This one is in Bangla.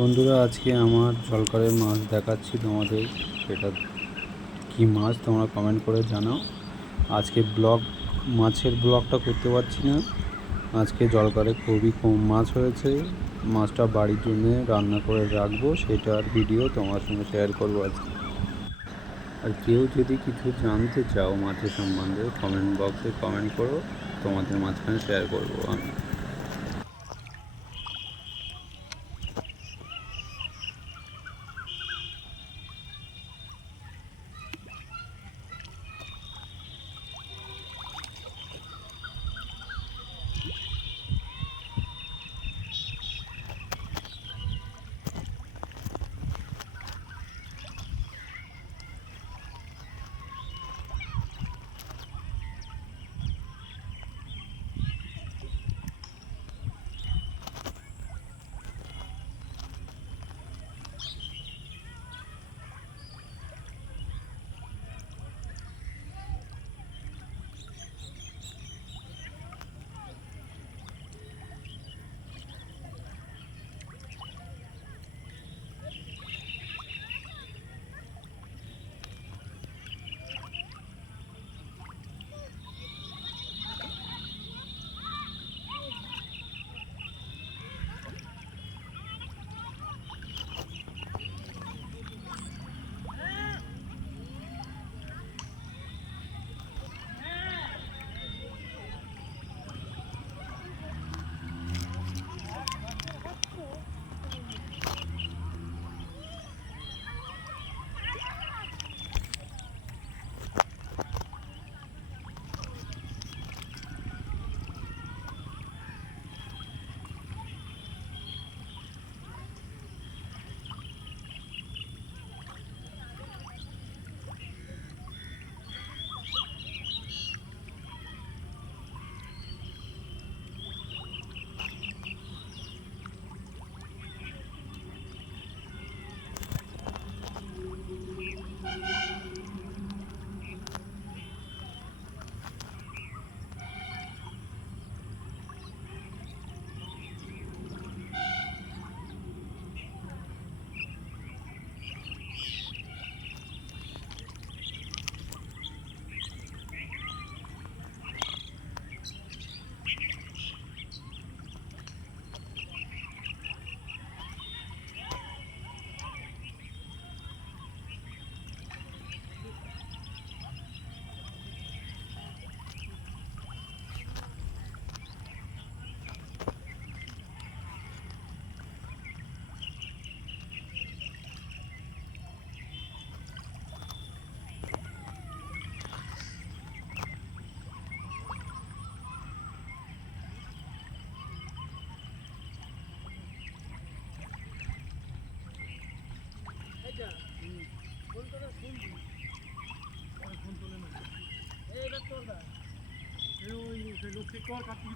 বন্ধুরা, আজকে আমার জলকরের মাছ দেখাচ্ছি তোমাদের। সেটা কি মাছ তোমরা কমেন্ট করে জানাও। আজকে মাছের ব্লগটা করতে পারছি না। আজকে জলকরে খুবই কম মাছ হয়েছে। মাছটা বাড়ির জন্য রান্না করে রাখবো, সেটার ভিডিও তোমার সঙ্গে শেয়ার করবো আজকে। আর কেউ যদি কিছু জানতে চাও মাছের সম্বন্ধে, কমেন্ট বক্সে কমেন্ট করো, তোমাদের মাঝখানে শেয়ার করবো আমি। লক্ষ্মী কর কার্তিক